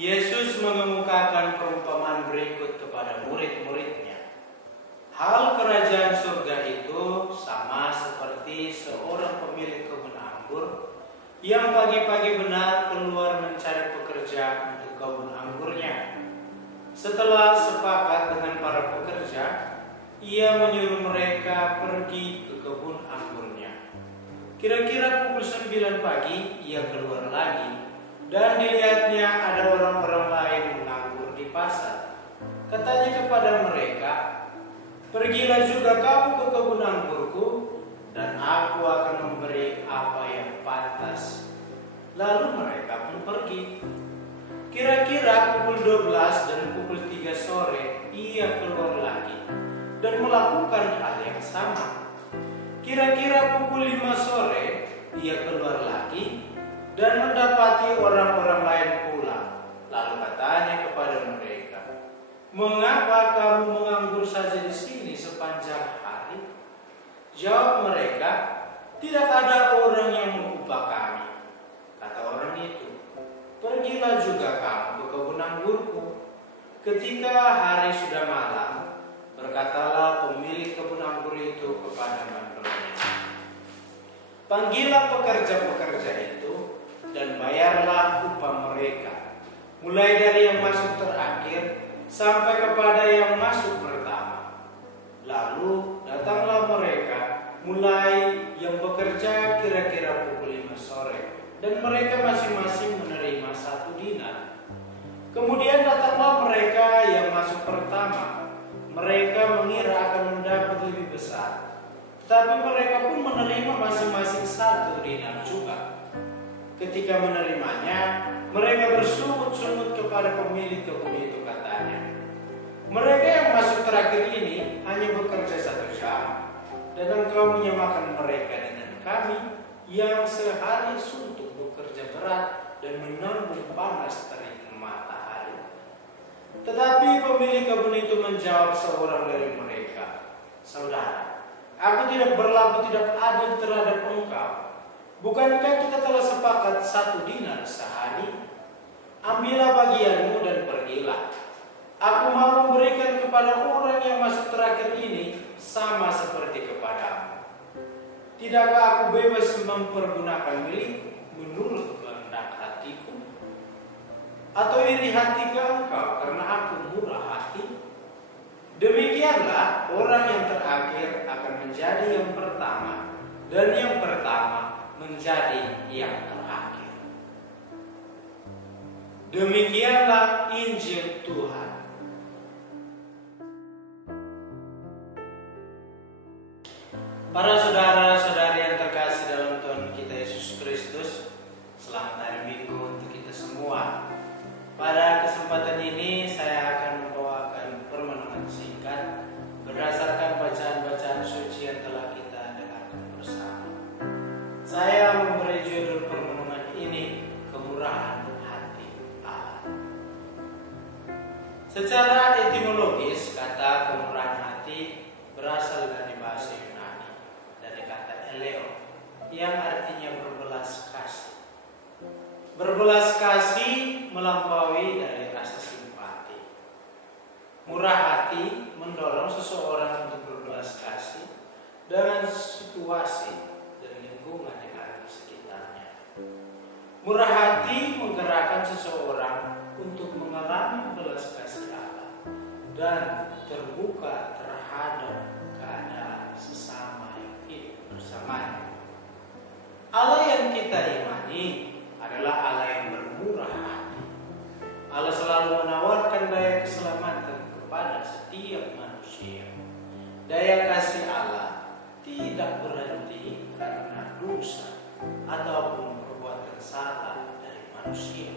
Yesus mengemukakan perumpamaan berikut kepada murid-muridnya. Hal kerajaan surga itu sama seperti seorang pemilik kebun anggur yang pagi-pagi benar keluar mencari pekerja untuk kebun anggurnya. Setelah sepakat dengan para pekerja, ia menyuruh mereka pergi ke kebun anggurnya. Kira-kira pukul 9 pagi ia keluar lagi, dan dilihatnya ada orang-orang lain menganggur di pasar. Katanya kepada mereka, "Pergilah juga kamu ke kebun anggurku, dan aku akan memberi apa yang pantas." Lalu mereka pun pergi. Kira-kira pukul 12 dan pukul 3 sore ia keluar lagi dan melakukan hal yang sama. Kira-kira pukul 5 sore ia keluar lagi dan mendapati orang-orang lain pulang. Lalu katanya kepada mereka, "Mengapa kamu menganggur saja di sini sepanjang hari?" Jawab mereka, "Tidak ada orang yang mengupah kami." Kata orang itu, "Pergilah juga kamu ke kebun anggurku." Ketika hari sudah malam, berkatalah pemilik kebun anggur itu kepada mandornya, "Panggillah pekerja-pekerja itu dan bayarlah upah mereka, mulai dari yang masuk terakhir sampai kepada yang masuk pertama." Lalu datanglah mereka, mulai yang bekerja kira-kira pukul 5 sore, dan mereka masing-masing menerima 1 dinar. Kemudian datanglah mereka yang masuk pertama. Mereka mengira akan mendapat lebih besar, tetapi mereka pun menerima masing-masing 1 dinar juga. Ketika menerimanya, mereka bersungut-sungut kepada pemilik kebun itu, katanya, "Mereka yang masuk terakhir ini hanya bekerja 1 jam, dan engkau menyamakan mereka dengan kami yang sehari suntuk bekerja berat dan menanggung panas terik matahari." Tetapi pemilik kebun itu menjawab seorang dari mereka, "Saudara, aku tidak berlaku tidak adil terhadap engkau. Bukankah kita telah sepakat 1 dinar sehari? Ambillah bagianmu dan pergilah. Aku mau memberikan kepada orang yang masuk terakhir ini sama seperti kepadamu. Tidakkah aku bebas mempergunakan milikku menurut kehendak hatiku? Atau iri hati ke engkau karena aku murah hati?" Demikianlah orang yang terakhir akan menjadi yang pertama, dan yang pertama menjadi yang terakhir. Demikianlah Injil Tuhan. Para saudara-saudari yang terkasih dalam Tuhan kita Yesus Kristus, selamat hari Minggu untuk kita semua. Pada kesempatan ini saya akan membawakan permenungan singkat berdasarkan bacaan-bacaan suci yang telah kita dengarkan bersama. Saya memberi judul permenungan ini, Kemurahan Hati Allah. Secara etimologis, kata kemurahan hati berasal dari bahasa Yunani, dari kata eleo, yang artinya berbelas kasih. Berbelas kasih melampaui dari rasa simpati. Murah hati mendorong seseorang untuk berbelas kasih dengan situasi dan lingkungan yang ada di sekitarnya. Murah hati menggerakkan seseorang untuk mengalami belas kasih Allah dan terbuka terhadap keadaan sesama yang hidup bersamanya. Allah yang kita imani adalah Allah yang bermurah hati. Allah selalu menawarkan daya keselamatan kepada setiap manusia. Daya kasih Allah tidak berhenti karena dosa ataupun perbuatan salah dari manusia.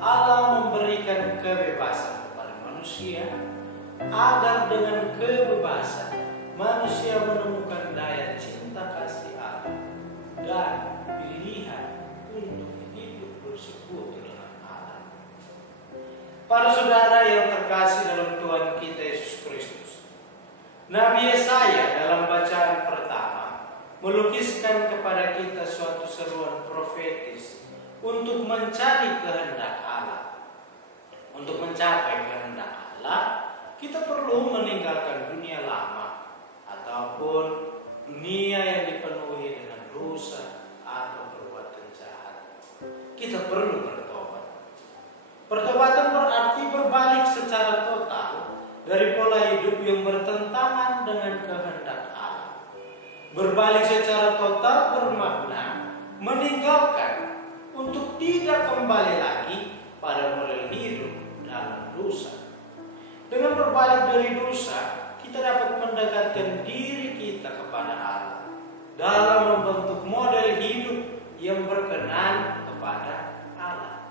Allah memberikan kebebasan kepada manusia agar dengan kebebasan manusia menemukan daya cinta kasih Allah dan pilihan untuk hidup bersekutu dengan Allah. Para saudara yang terkasih dalam Tuhan kita Yesus Kristus, Nabi Yesaya dalam bacaan pertama melukiskan kepada kita suatu seruan profetis untuk mencari kehendak Allah. mencapai kehendak Allah, kita perlu meninggalkan dunia lama ataupun dunia yang dipenuhi dengan dosa atau perbuatan jahat. Kita perlu bertobat. Pertobatan berarti berbalik secara total dari pola hidup yang bertentangan dengan kehendak Allah. Berbalik secara total bermakna meninggalkan untuk tidak kembali lagi pada model hidup dalam dosa. Dengan berbalik dari dosa, kita dapat mendekatkan diri kita kepada Allah dalam membentuk model hidup yang berkenan kepada Allah.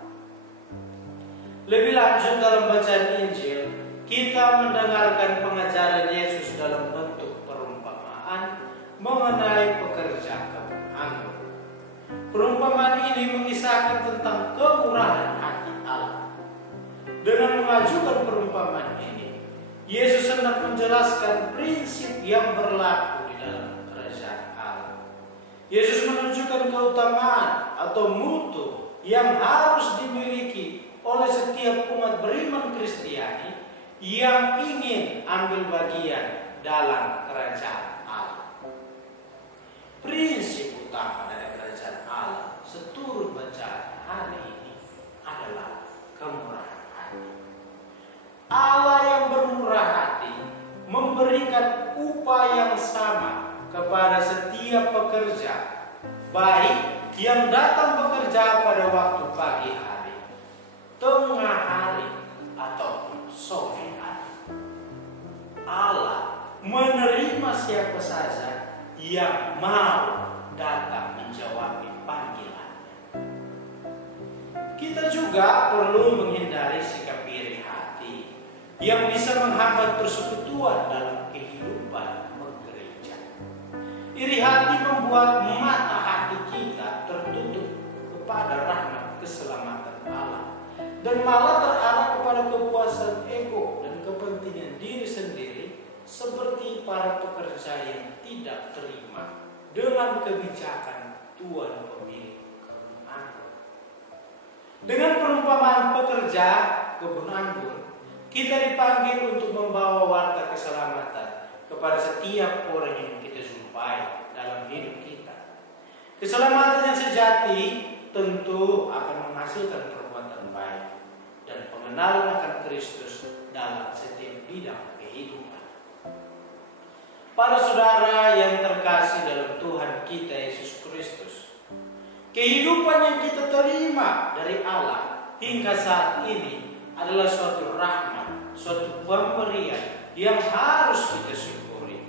Lebih lanjut dalam bacaan Injil, kita mendengarkan pengajaran Yesus dalam bentuk perumpamaan mengenai pekerja kebun anggur. Perumpamaan ini mengisahkan tentang kemurahan hati Allah. Dengan mengajukan perumpamaan ini, Yesus hendak menjelaskan prinsip yang berlaku di dalam kerajaan Allah. Yesus menunjukkan keutamaan atau mutu yang harus dimiliki oleh setiap umat beriman Kristiani yang ingin ambil bagian dalam kerajaan Allah. Prinsip utama dari kerajaan Allah seturut bacaan hari ini adalah kemurahan hati. Allah yang bermurah hati memberikan upah yang sama kepada setiap pekerja, baik yang datang bekerja pada waktu pagi hari, tengah hari, ataupun sore hari. Allah menerima siapa saja yang mau datang menjawab panggilannya. Kita juga perlu menghindari sikap iri hati yang bisa menghambat persekutuan dalam kehidupan bergereja. Iri hati membuat mata hati kita tertutup kepada rahmat keselamatan Allah dan malah terarah kepada kepuasan ego dan kepentingan diri sendiri, seperti para pekerja yang tidak terima dengan kebijakan Tuan pemilik kebun anggur. Dengan perumpamaan pekerja kebun anggur, kita dipanggil untuk membawa warta keselamatan kepada setiap orang yang kita jumpai dalam hidup kita. Keselamatan yang sejati tentu akan menghasilkan perbuatan baik dan pengenalan akan Kristus dalam setiap bidang kehidupan. Para saudara yang terkasih dalam Tuhan kita Yesus Kristus, kehidupan yang kita terima dari Allah hingga saat ini adalah suatu rahmat, suatu pemberian yang harus kita syukuri.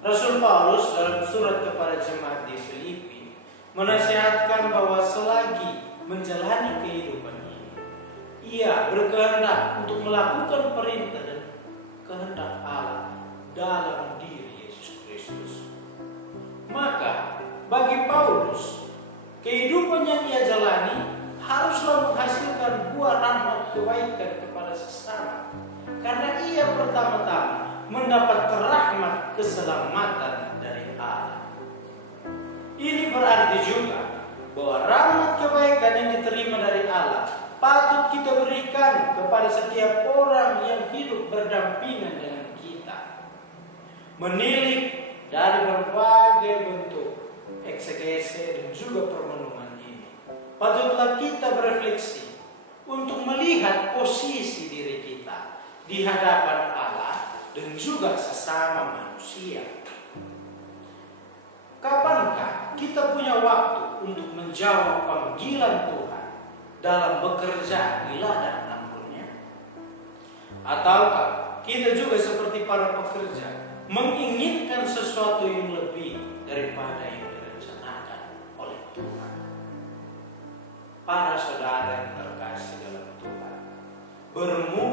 Rasul Paulus dalam surat kepada jemaat di Filipi menasihatkan bahwa selagi menjalani kehidupan ini, ia berkehendak untuk melakukan perintah dan kehendak Allah dalam diri Yesus Kristus. Maka bagi Paulus, kehidupan yang ia jalani haruslah menghasilkan buah rahmat kebaikan kepada sesama, karena ia pertama-tama mendapat rahmat keselamatan dari Allah. Ini berarti juga bahwa rahmat kebaikan yang diterima dari Allah patut kita berikan kepada setiap orang yang hidup berdampingan dengan kita. Menilik dari berbagai bentuk eksegese dan juga permenungan ini, patutlah kita berefleksi untuk melihat posisi diri kita di hadapan Allah dan juga sesama manusia. Kapankah kita punya waktu untuk menjawab panggilan Tuhan dalam bekerja di ladang anggurnya? Ataukah kita juga seperti para pekerja menginginkan sesuatu yang lebih daripada yang direncanakan oleh Tuhan? Para saudara yang terkasih dalam Tuhan, bermula